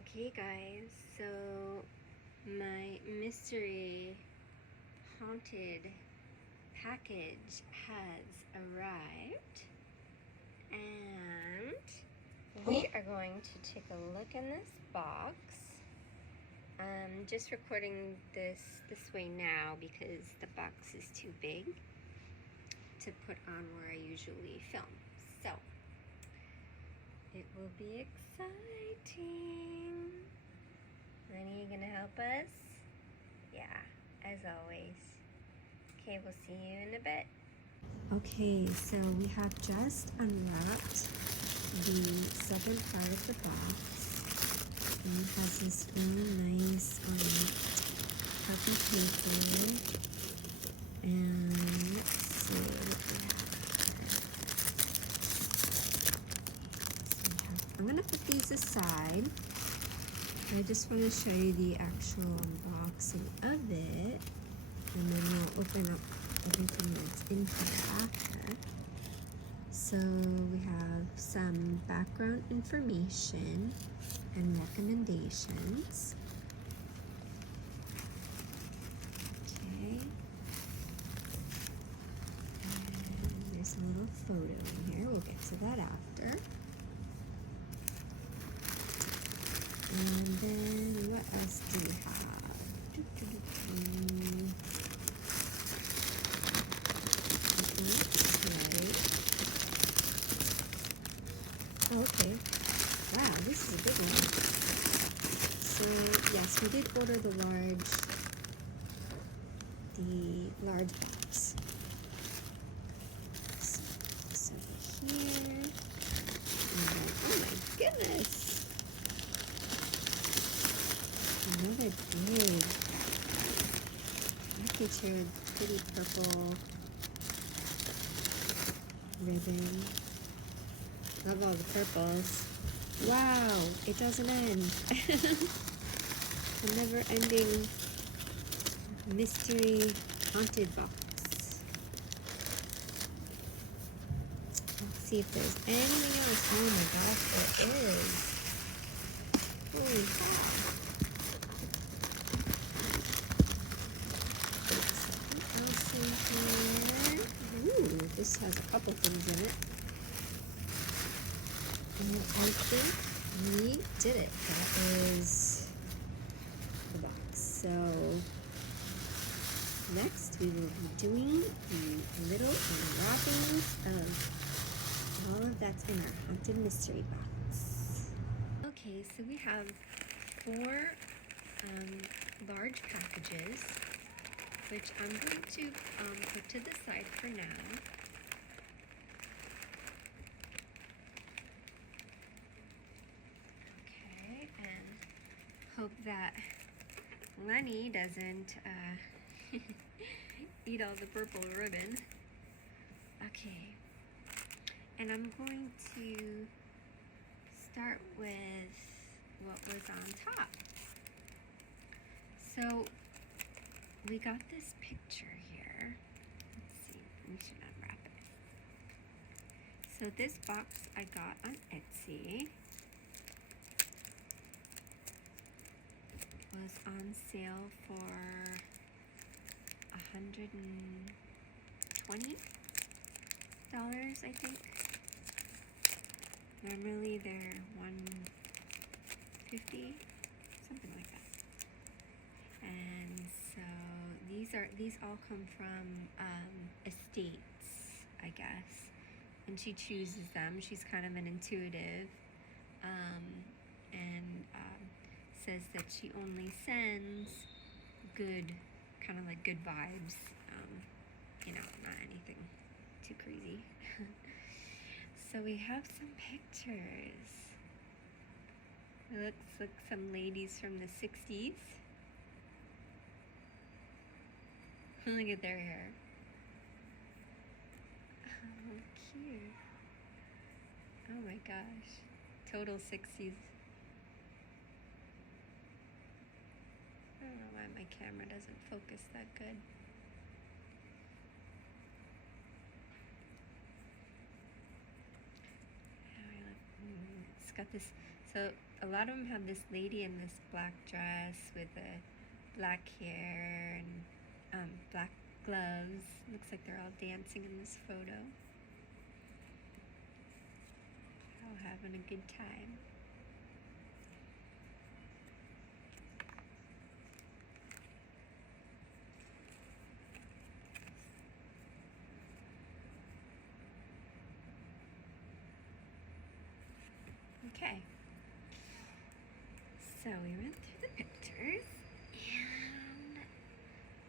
Okay guys, so my mystery haunted package has arrived and we are going to take a look in this box. I'm just recording this way now because the box is too big to put on where I usually film. So it will be exciting. Lenny, you gonna help us? Yeah, as always. Okay, we'll see you in a bit. Okay, so we have just unwrapped the second part of the box. And it has this really nice puffy paper. And let's see what we have. I'm gonna put these aside. I just want to show you the actual unboxing of it, and then we'll open up everything that's in here after. So we have some background information and recommendations. Okay. And there's a little photo in here. We'll get to that after. And then what else do we have? Okay. Wow, this is a big one. So yes, we did order the large box. So this over here. And then, oh my goodness! Another big package here with pretty purple ribbon. Love all the purples. Wow, it doesn't end. A never-ending mystery haunted box. Let's see if there's anything else. Oh my gosh, there is. Holy cow. Ooh, this has a couple things in it. And I think we did it. That is the box. So next we will be doing the little unwrappings of all of that's in our haunted mystery box. Okay, so we have 4 large packages, which I'm going to put to the side for now. Okay, and hope that Lenny doesn't eat all the purple ribbon. Okay, and I'm going to start with what was on top. So we got this picture here. Let's see, we should unwrap it. So this box I got on Etsy. It was on sale for $120, I think. Normally they're $150, something like that. And so these all come from estates, I guess, and she chooses them. She's kind of an intuitive, and says that she only sends good, kind of like good vibes, you know, not anything too crazy. So we have some pictures. It looks like some ladies from the 60s. Look at their hair. Oh, cute. Oh my gosh. Total 60s. I don't know why my camera doesn't focus that good. It's got this, so a lot of them have this lady in this black dress with the black hair and black gloves. Looks like they're all dancing in this photo. All having a good time. Okay, so we went through the pictures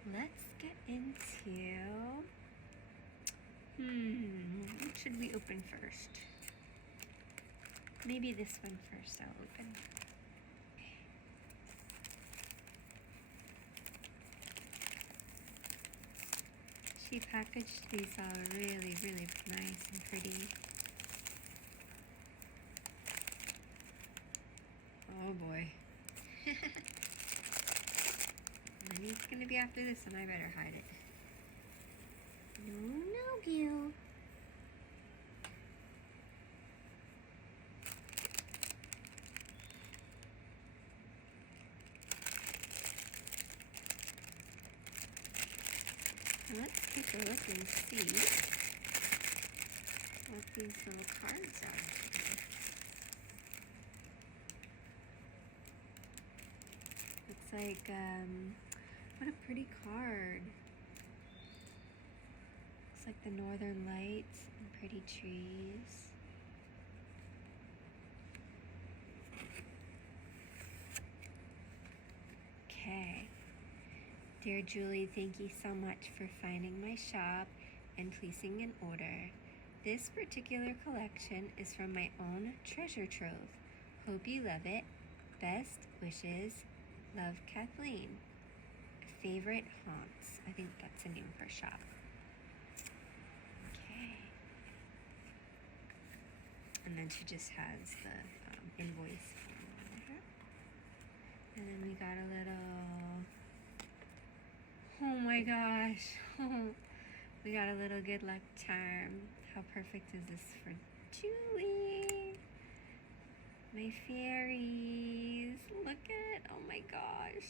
and let's get into, what should we open first? Maybe this one first I'll open. She packaged these all really, really nice and pretty. Oh boy. Money's gonna be after this and I better hide it. No, Gil. Let's take a look and see what these little cards are. Looks like, what a pretty card. It's like the northern lights and pretty trees. Okay. Dear Julie, thank you so much for finding my shop and placing an order. This particular collection is from my own treasure trove. Hope you love it. Best wishes. Love, Kathleen. Favorite haunts. I think that's the name of her shop. Okay. And then she just has the invoice on her. And then we got a little, oh my gosh. We got a little good luck charm. How perfect is this for Julie? My fairies. Look at, oh my gosh.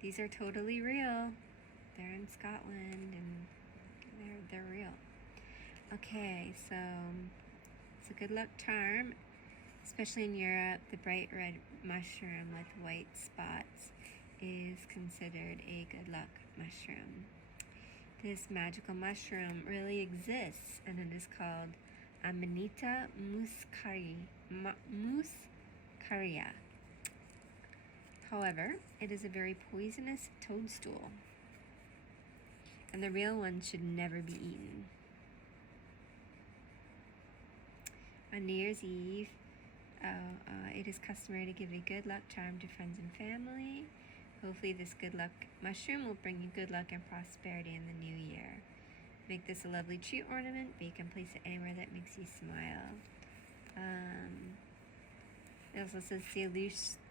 These are totally real. They're in Scotland and they're real. Okay, so it's a good luck charm, especially in Europe. The bright red mushroom with white spots is considered a good luck mushroom. This magical mushroom really exists, and it is called Amanita muscaria. However, it is a very poisonous toadstool, and the real one should never be eaten. On New Year's Eve, it is customary to give a good luck charm to friends and family. Hopefully this good luck mushroom will bring you good luck and prosperity in the new year. Make this a lovely tree ornament, but you can place it anywhere that makes you smile. It also says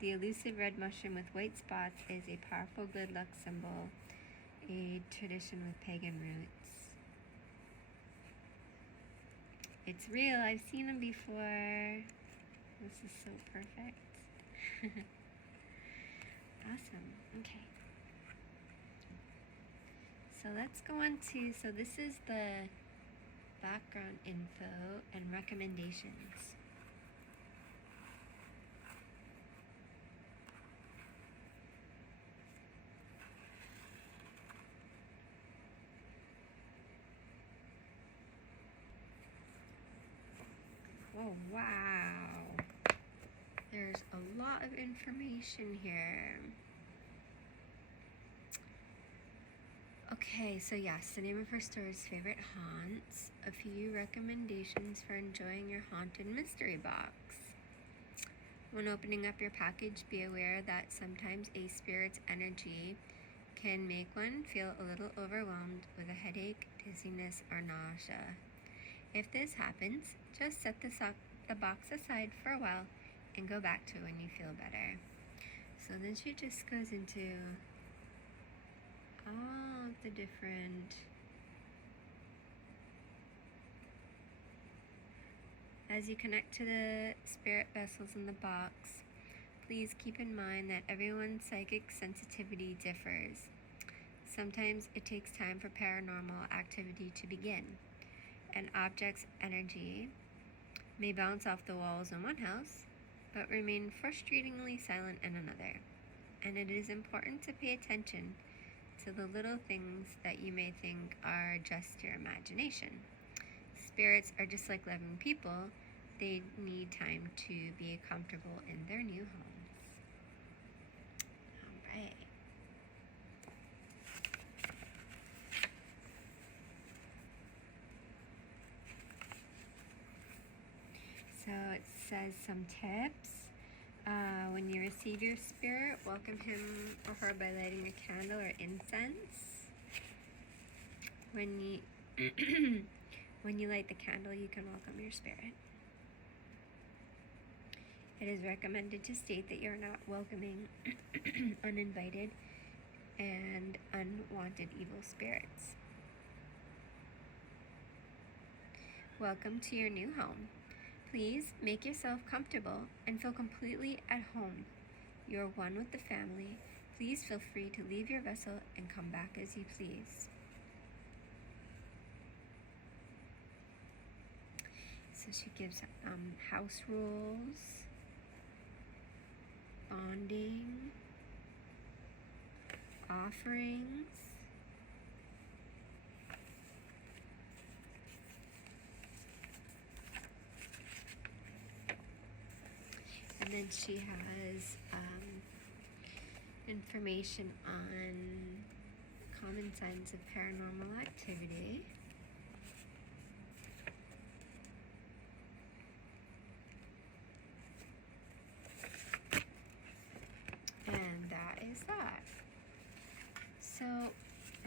the elusive red mushroom with white spots is a powerful good luck symbol, a tradition with pagan roots. It's real, I've seen them before. This is so perfect. Awesome. Okay. So let's go on to, so this is the background info and recommendations. Oh, wow. There's a lot of information here. Okay, so yes, the name of her store is Favorite Haunts. A few recommendations for enjoying your haunted mystery box. When opening up your package, be aware that sometimes a spirit's energy can make one feel a little overwhelmed with a headache, dizziness, or nausea. If this happens, just set the box aside for a while and go back to it when you feel better. So then she just goes into all of the different As you connect to the spirit vessels in the box, please keep in mind that everyone's psychic sensitivity differs. Sometimes it takes time for paranormal activity to begin. An object's energy may bounce off the walls in one house, but remain frustratingly silent in another. And it is important to pay attention to the little things that you may think are just your imagination. Spirits are just like living people. They need time to be comfortable in their new homes. All right. So it says some tips. When you receive your spirit, welcome him or her by lighting a candle or incense. When you light the candle, you can welcome your spirit. It is recommended to state that you're not welcoming uninvited and unwanted evil spirits. Welcome to your new home. Please make yourself comfortable and feel completely at home. You are one with the family. Please feel free to leave your vessel and come back as you please. So she gives house rules, bonding, offerings, and then she has information on common signs of paranormal activity. And that is that. So,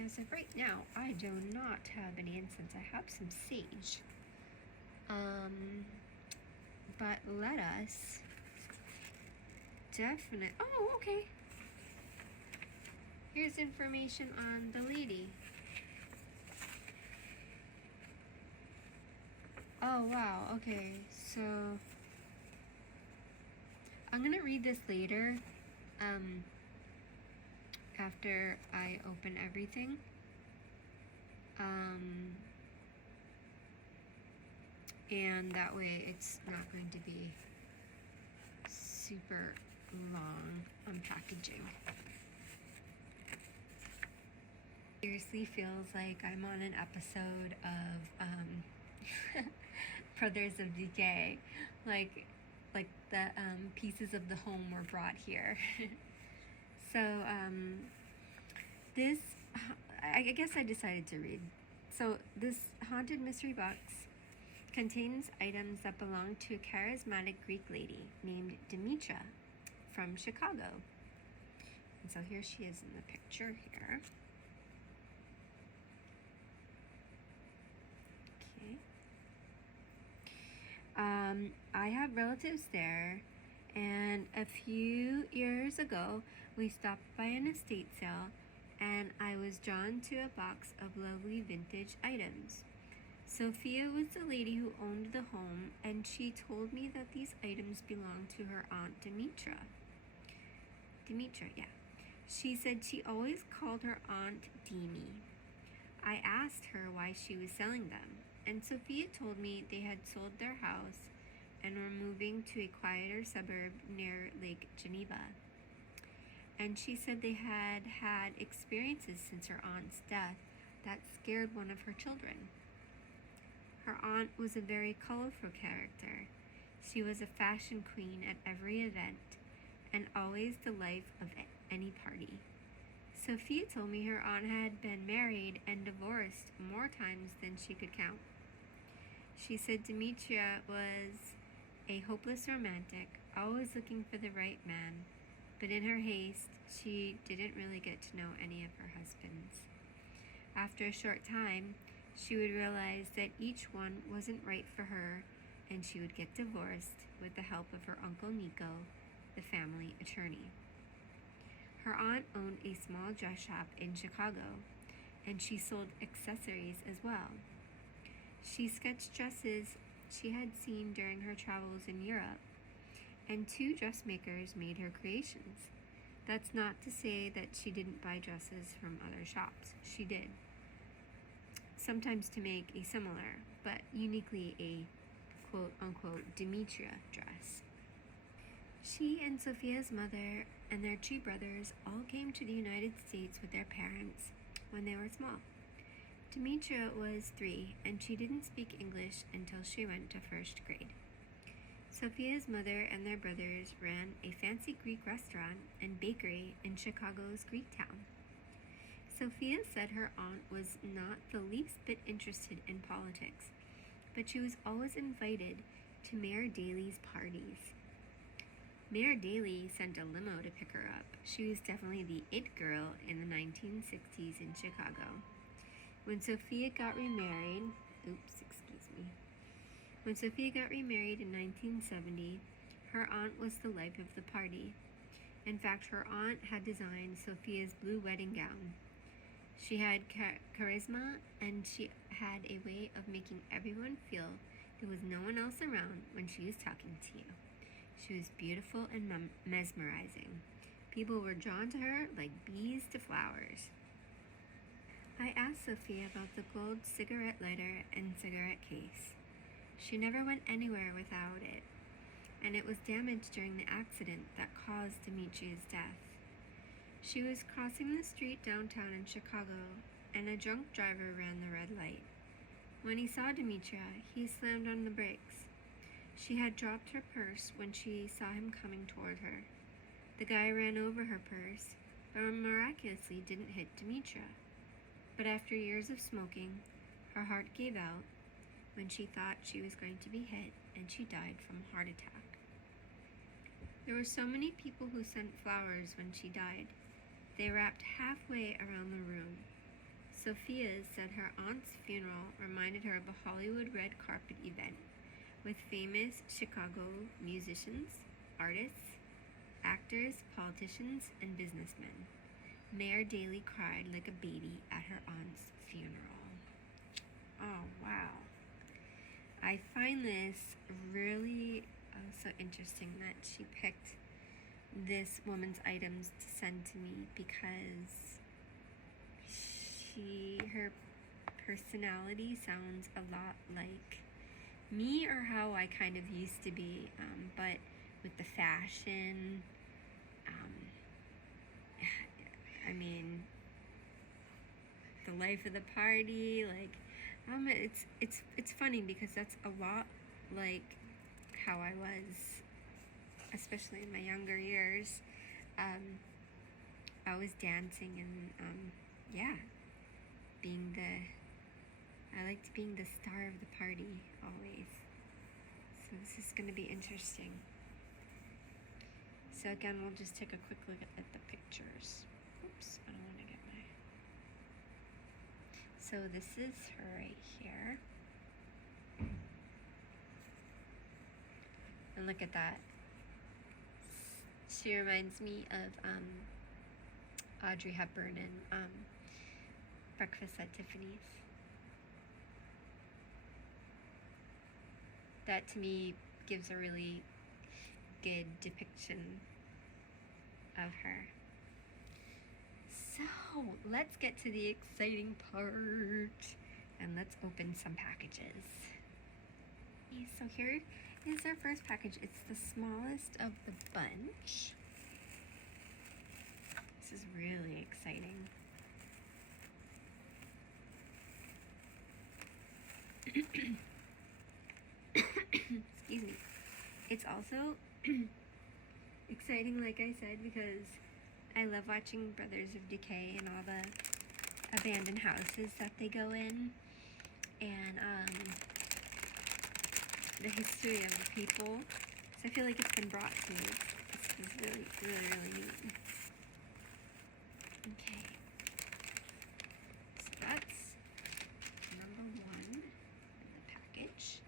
as of right now, I do not have any incense. I have some sage. But let us definitely. Oh, okay. Here's information on the lady. Oh, wow. Okay. So, I'm going to read this later. After I open everything. And that way it's not going to be super long unpackaging. Seriously feels like I'm on an episode of Brothers of Decay. Like the pieces of the home were brought here. So this, I guess I decided to read. So this haunted mystery box contains items that belong to a charismatic Greek lady named Demetra from Chicago. And so here she is in the picture here. Okay. I have relatives there, and a few years ago we stopped by an estate sale and I was drawn to a box of lovely vintage items. Sophia was the lady who owned the home, and she told me that these items belonged to her aunt Demetra. Demetra, yeah. She said she always called her aunt Demi. I asked her why she was selling them, and Sophia told me they had sold their house and were moving to a quieter suburb near Lake Geneva. And she said they had had experiences since her aunt's death that scared one of her children. Her aunt was a very colorful character. She was a fashion queen at every event and always the life of any party. Sophia told me her aunt had been married and divorced more times than she could count. She said Demetra was a hopeless romantic, always looking for the right man, but in her haste, she didn't really get to know any of her husbands. After a short time, she would realize that each one wasn't right for her, and she would get divorced with the help of her Uncle Nico, the family attorney. Her aunt owned a small dress shop in Chicago, and she sold accessories as well. She sketched dresses she had seen during her travels in Europe, and 2 dressmakers made her creations. That's not to say that she didn't buy dresses from other shops. She did. Sometimes to make a similar, but uniquely a quote-unquote Demetria dress. She and Sophia's mother and their 2 brothers all came to the United States with their parents when they were small. Demetria was 3, and she didn't speak English until she went to 1st grade. Sophia's mother and their brothers ran a fancy Greek restaurant and bakery in Chicago's Greektown. Sophia said her aunt was not the least bit interested in politics, but she was always invited to Mayor Daley's parties. Mayor Daley sent a limo to pick her up. She was definitely the it girl in the 1960s in Chicago. When Sophia got remarried, When Sophia got remarried in 1970, her aunt was the life of the party. In fact, her aunt had designed Sophia's blue wedding gown. She had charisma, and she had a way of making everyone feel there was no one else around when she was talking to you. She was beautiful and mesmerizing. People were drawn to her like bees to flowers. I asked Sophia about the gold cigarette lighter and cigarette case. She never went anywhere without it, and it was damaged during the accident that caused Demetria's death. She was crossing the street downtown in Chicago, and a drunk driver ran the red light. When he saw Demetria, he slammed on the brakes. She had dropped her purse when she saw him coming toward her. The guy ran over her purse, but miraculously didn't hit Demetria. But after years of smoking, her heart gave out when she thought she was going to be hit, and she died from a heart attack. There were so many people who sent flowers when she died. They wrapped halfway around the room. Sophia said her aunt's funeral reminded her of a Hollywood red carpet event with famous Chicago musicians, artists, actors, politicians, and businessmen. Mayor Daley cried like a baby at her aunt's funeral. Oh, wow. I find this really so interesting that she picked this woman's items to send to me, because her personality sounds a lot like me, or how I kind of used to be, but with the fashion, I mean, the life of the party, like, it's funny because that's a lot like how I was, especially in my younger years. I was dancing and I liked being the star of the party always. So this is going to be interesting. So again, we'll just take a quick look at the pictures. Oops, I don't want to get my... So this is her right here. And look at that. She reminds me of Audrey Hepburn in Breakfast at Tiffany's. That to me gives a really good depiction of her. So let's get to the exciting part, and let's open some packages. Okay, so here is our first package. It's the smallest of the bunch. This is really exciting. Excuse me. It's also exciting, like I said, because I love watching Brothers of Decay and all the abandoned houses that they go in, and the history of the people. So I feel like it's been brought to me. This is really, really, really neat. Okay. So that's number 1 in the package.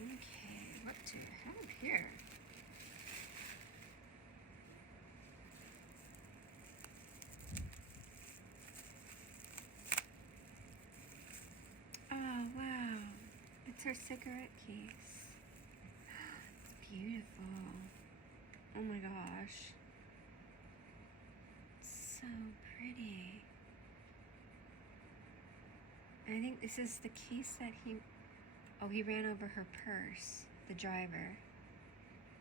Okay, what do I have here? her cigarette case. It's beautiful. Oh my gosh. It's so pretty. I think this is the case that he ran over her purse, the driver.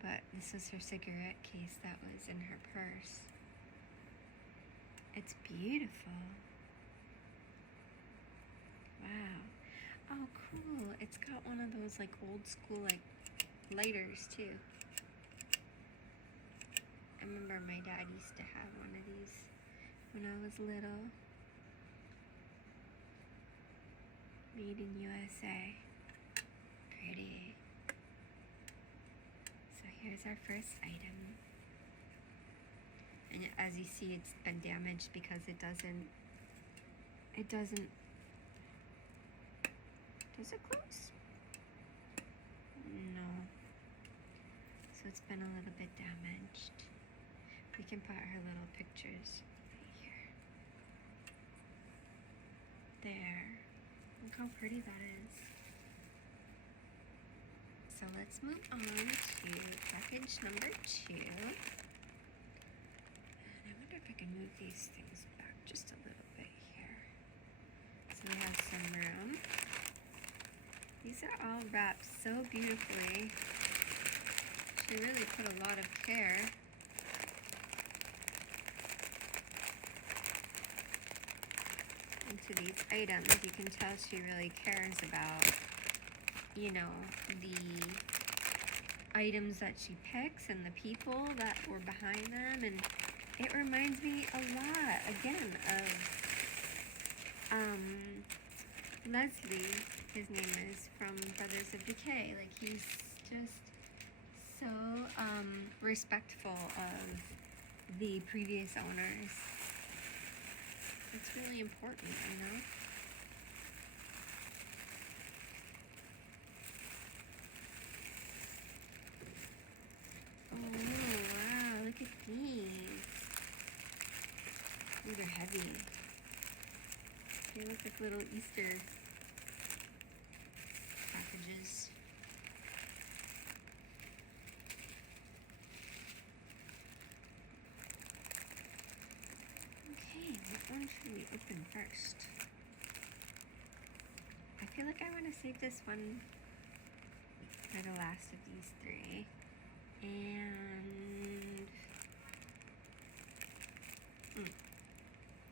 But this is her cigarette case that was in her purse. It's beautiful. Wow. Oh, cool. It's got one of those like old school like lighters too. I remember my dad used to have one of these when I was little. Made in USA. Pretty. So here's our first item. And as you see, it's been damaged because it doesn't, does it close? No. So it's been a little bit damaged. We can put her little pictures right here. There. Look how pretty that is. So let's move on to package number 2. And I wonder if I can move these things back just a little bit here. So we have some room. These are all wrapped so beautifully. She really put a lot of care. Into these items. You can tell she really cares about, you know, the items that she picks and the people that were behind them. And it reminds me a lot, again, of Leslie, his name is, from Brothers of Decay. Like, he's just so respectful of the previous owners. It's really important, you know? Oh, wow, look at these. These are heavy. They look like little Easter packages. Okay, what one should we open first? I feel like I want to save this one for the last of these 3. And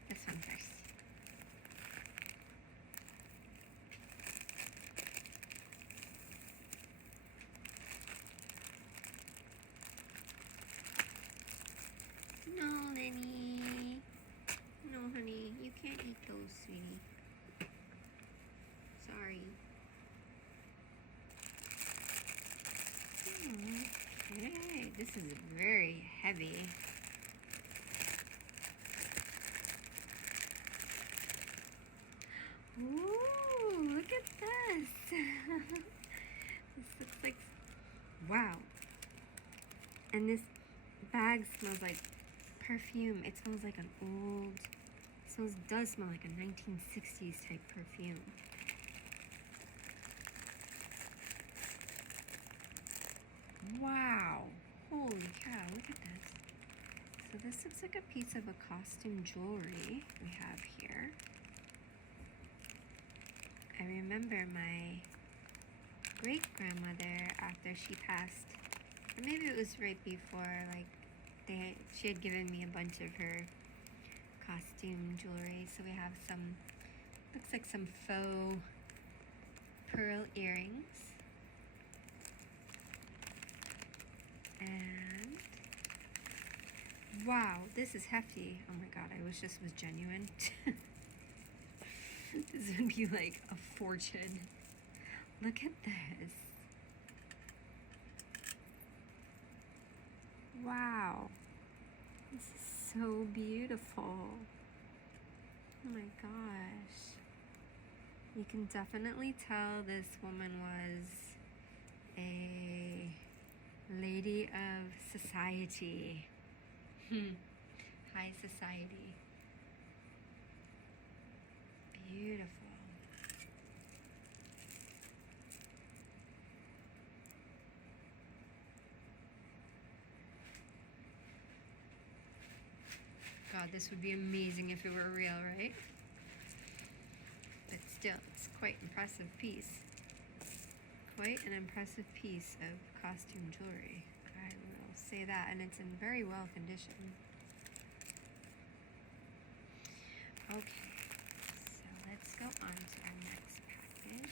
this one first. No, Lenny. No, honey. You can't eat those, sweetie. Sorry. Okay, this is very heavy. Ooh, look at this. This looks like, wow. And this bag smells like perfume. It smells like an old, does smell like a 1960s type perfume. Wow. Holy cow, look at this. So this looks like a piece of a costume jewelry we have here. I remember my great-grandmother, after she passed, or maybe it was right before, like, she had given me a bunch of her costume jewelry. So we have some, looks like some faux pearl earrings. And wow, this is hefty. Oh my god, I wish this was genuine. This would be like a fortune. Look at this. Wow. This is so beautiful. Oh my gosh. You can definitely tell this woman was a lady of society. High society. Beautiful. God, this would be amazing if it were real, right? But still, it's quite impressive piece. Quite an impressive piece of costume jewelry. I will say that, and it's in very well condition. Okay, so let's go on to our next package.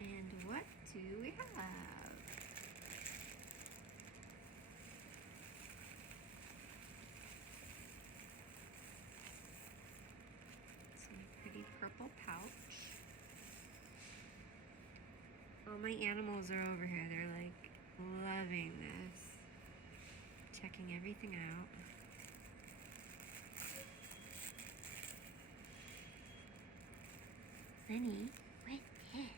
And what do we have? Some pretty purple pouch. All my animals are over here. They're like loving this. Checking everything out. Lenny, what's this?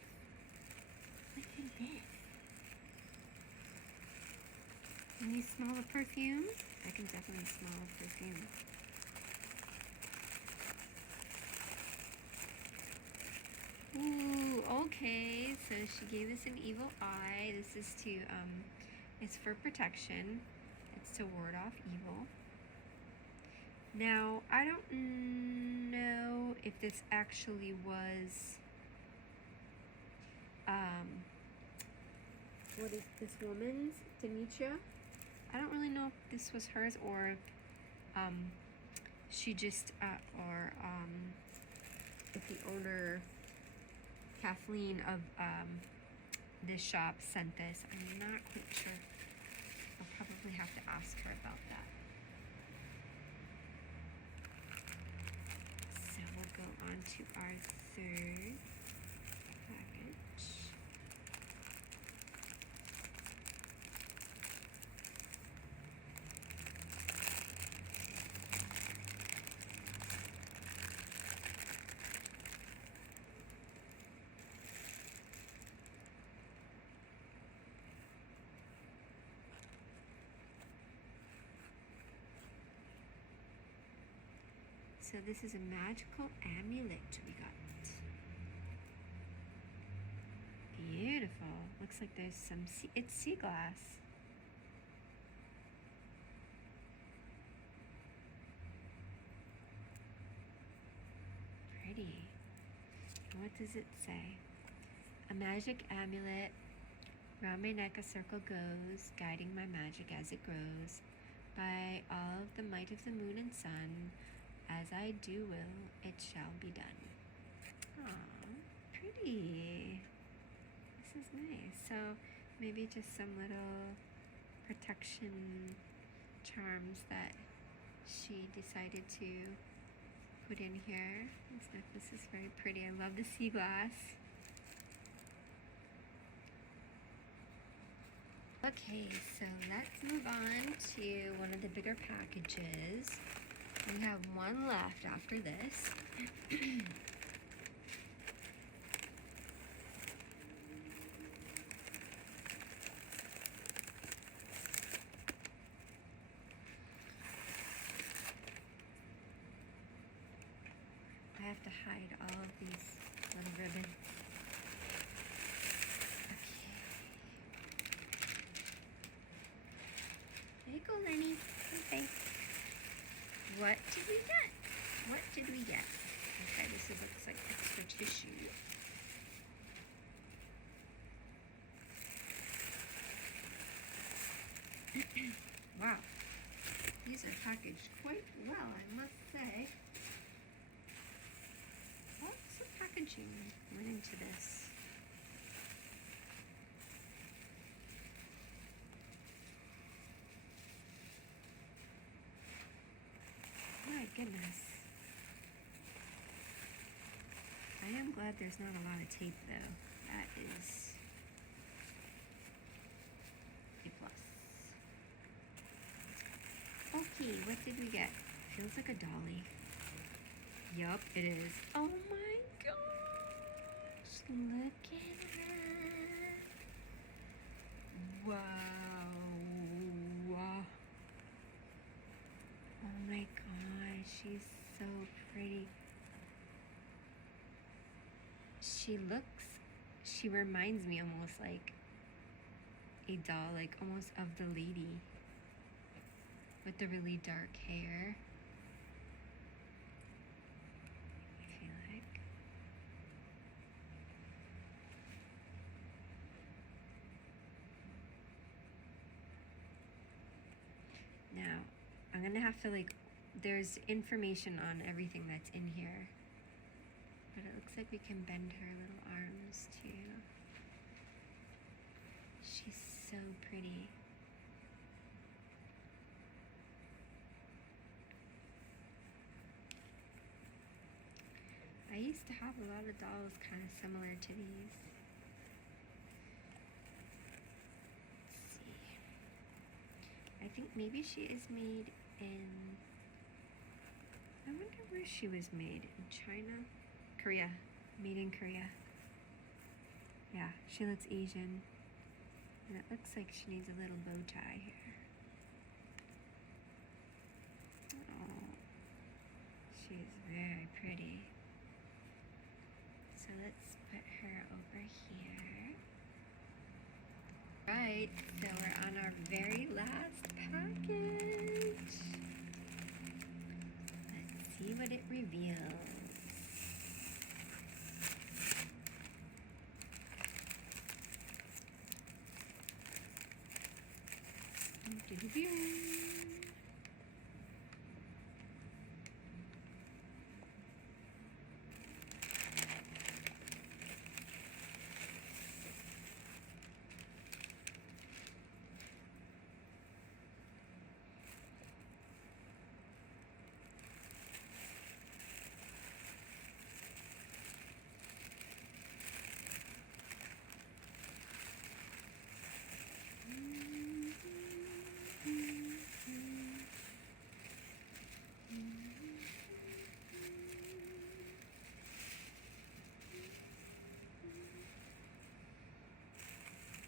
What's in this? Can you smell the perfume? I can definitely smell the perfume. Ooh, okay. So she gave us an evil eye. This is to, it's for protection. It's to ward off evil. Now, I don't know if this actually was, what is this woman's? Demetria? I don't really know if this was hers or if, she just, if the owner, Kathleen of, this shop sent this. I'm not quite sure. I'll probably have to ask her about that. So we'll go on to our third package. So this is a magical amulet we got. Beautiful. Looks like there's some it's sea glass. Pretty. What does it say? A magic amulet. Round my neck a circle goes, guiding my magic as it grows. By all of the might of the moon and sun, as I do will, it shall be done. Aw, pretty. This is nice. So maybe just some little protection charms that she decided to put in here. This necklace is very pretty. I love the sea glass. Okay, so let's move on to one of the bigger packages. We have one left after this. I have to hide all of these little ribbons. There you go, Lenny. Okay. What did we get? What did we get? Okay, this looks like extra tissue. Wow. These are packaged quite well, I must say. Lots of packaging went into this. My goodness. I am glad there's not a lot of tape though. That is a plus. Okay, what did we get? Feels like a dolly. Yup, it is. Oh my gosh, look at her. she reminds me almost like a doll, like almost of the lady with the really dark hair. I feel like. Now, I'm gonna have to like, there's information on everything that's in here. But it looks like we can bend her little arms too. She's so pretty. I used to have a lot of dolls kind of similar to these. Let's see. I think maybe she is made in, I wonder where she was made. In China? Korea. Made in Korea. Yeah, she looks Asian. And it looks like she needs a little bow tie here. Oh, she's very pretty. So let's put her over here. Right, so we're on our very last package. Let's see what it reveals. Do-do-do.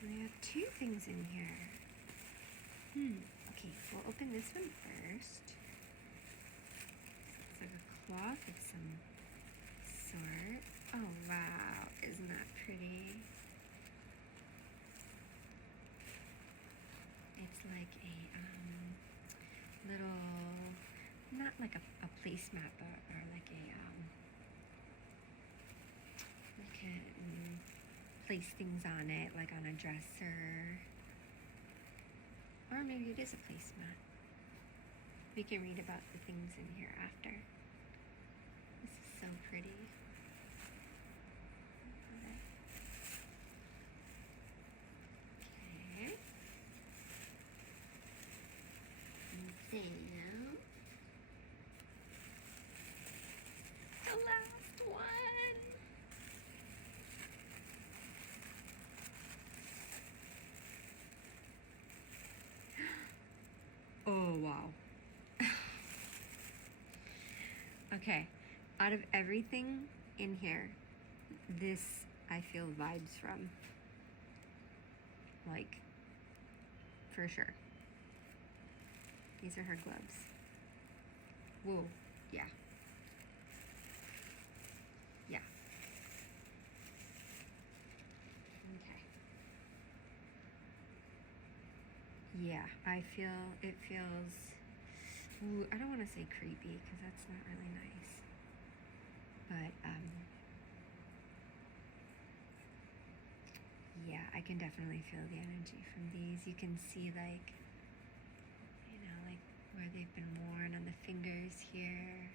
We have two things in here. Okay, so we'll open this one first. It's like a cloth of some sort. Oh wow, isn't that pretty? It's like a little, not like a placemat, but or like a you can place things on it, like on a dresser, or maybe it is a placemat. We can read about the things in here after. This is so pretty. Okay. And then the last one. Oh wow. Okay, out of everything in here, this I feel vibes from. Like, for sure. These are her gloves. Whoa, yeah. Yeah. Okay. Yeah, I feel, it feels, ooh, I don't want to say creepy because that's not really nice. But, yeah, I can definitely feel the energy from these. You can see, like, you know, like where they've been worn on the fingers here.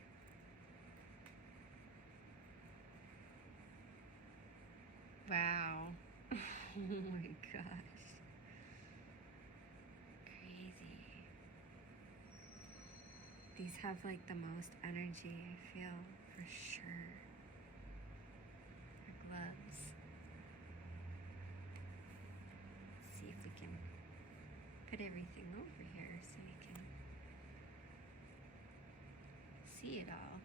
Wow. Oh my gosh. Crazy. These have like the most energy, I feel, for sure. Her gloves. Let's see if we can put everything over here so we can see it all.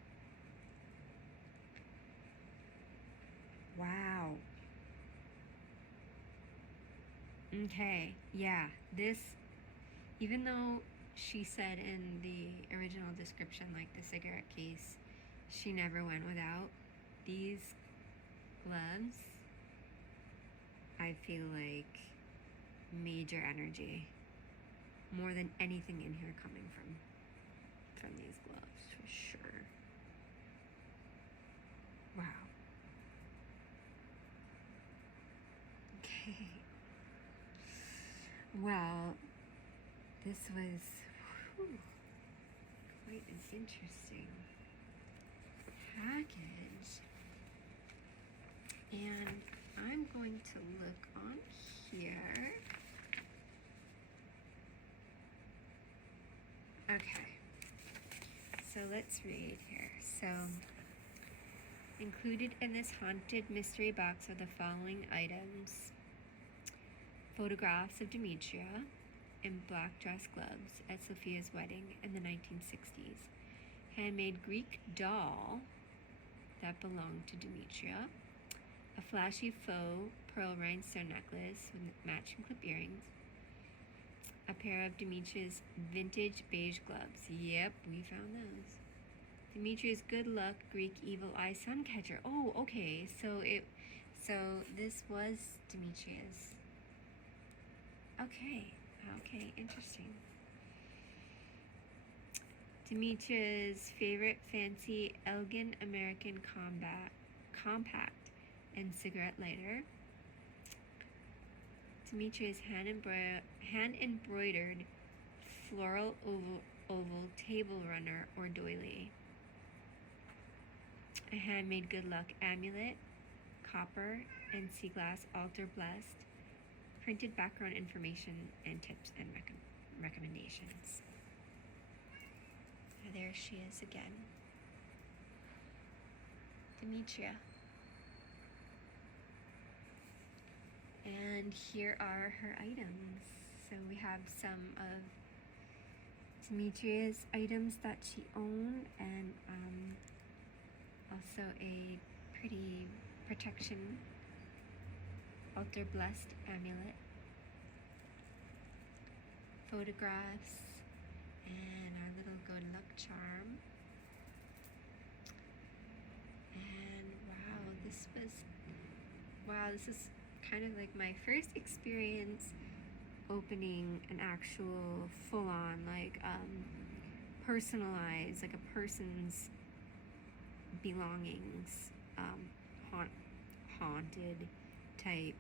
Wow. Okay, yeah, this, even though she said in the original description, like the cigarette case, she never went without, these gloves, I feel like major energy. More than anything in here coming from these gloves, for sure. Wow. Okay. Well, this was quite an interesting package. And I'm going to look on here. Okay. So let's read here. So, included in this haunted mystery box are the following items: photographs of Demetria in black dress gloves at Sophia's wedding in the 1960s, handmade Greek doll that belonged to Demetria, a flashy faux pearl rhinestone necklace with matching clip earrings, a pair of Demetria's vintage beige gloves. Yep, we found those. Demetria's good luck Greek evil eye sun catcher. Oh, okay. So this was Demetria's. Okay, interesting. Demetria's favorite fancy Elgin American compact and cigarette lighter. Demetria's hand-embroidered floral oval table runner or doily. A handmade good luck amulet, copper and sea glass altar blessed, printed background information and tips and recommendations. There she is again. Demetria. And here are her items. So we have some of Demetria's items that she owned, and also a pretty protection altar blessed amulet, photographs, and our little good luck charm. And this is kind of like my first experience opening an actual full-on, like, personalized, like a person's belongings, haunted type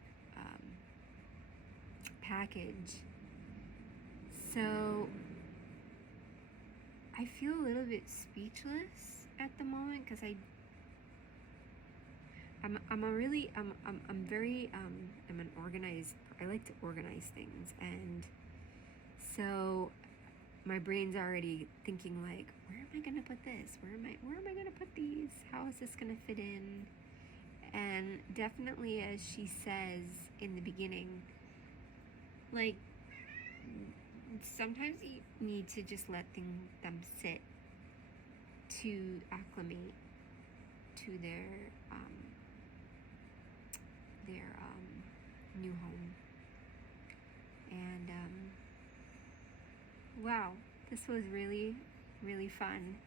package. So I feel a little bit speechless at the moment because I'm an organized. I like to organize things, and so my brain's already thinking like, where am I gonna put this? Where am I gonna put these? How is this gonna fit in? And definitely, as she says in the beginning, like, sometimes you need to just let them sit to acclimate to their new home. And wow, this was really, really fun.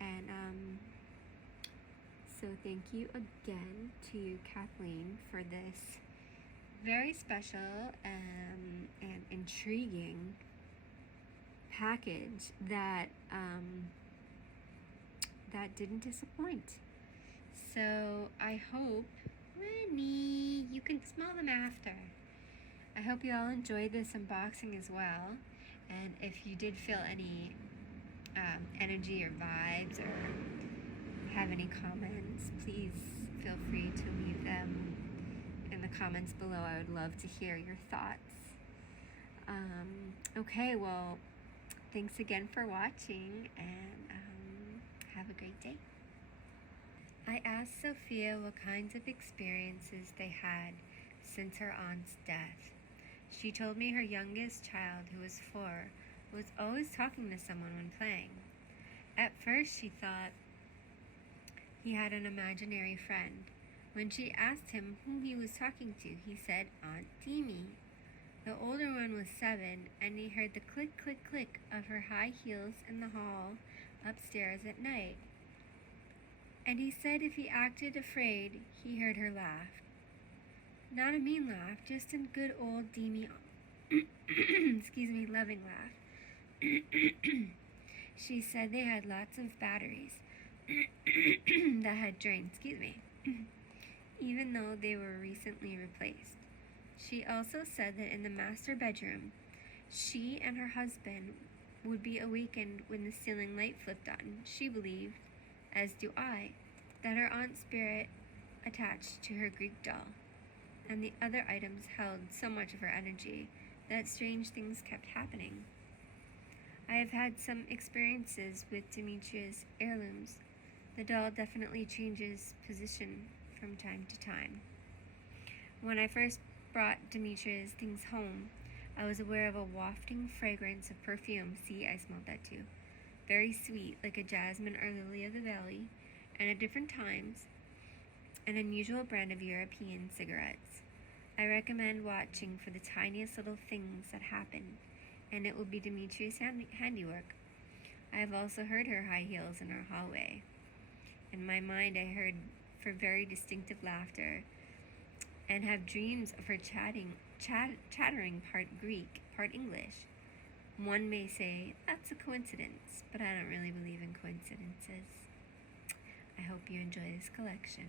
And so thank you again to Kathleen for this very special and intriguing package that didn't disappoint. So I hope, Winnie, you can smell them after. I hope you all enjoyed this unboxing as well. And if you did feel any energy or vibes or have any comments, please feel free to leave them in the comments below. I would love to hear your thoughts. Okay, well, thanks again for watching, and have a great day. I asked Sophia what kinds of experiences they had since her aunt's death. She told me her youngest child, who was 4, was always talking to someone when playing. At first, she thought he had an imaginary friend. When she asked him who he was talking to, he said Aunt Demi. The older one was 7, and he heard the click, click, click of her high heels in the hall upstairs at night. and he said if he acted afraid, he heard her laugh. Not a mean laugh, just a good old Demi, loving laugh. She said they had lots of batteries that had drained, even though they were recently replaced. She also said that in the master bedroom, she and her husband would be awakened when the ceiling light flipped on. She believed, as do I, that her aunt's spirit attached to her Greek doll, and the other items held so much of her energy that strange things kept happening. I have had some experiences with Demetria's heirlooms. The doll definitely changes position from time to time. When I first brought Demetria's things home, I was aware of a wafting fragrance of perfume. See, I smelled that too. Very sweet, like a jasmine or lily of the valley, and at different times, an unusual brand of European cigarettes. I recommend watching for the tiniest little things that happen, and it will be Demetria's handiwork. I have also heard her high heels in our hallway. In my mind, I heard her very distinctive laughter, and have dreams of her chattering part Greek, part English. One may say, that's a coincidence, but I don't really believe in coincidences. I hope you enjoy this collection.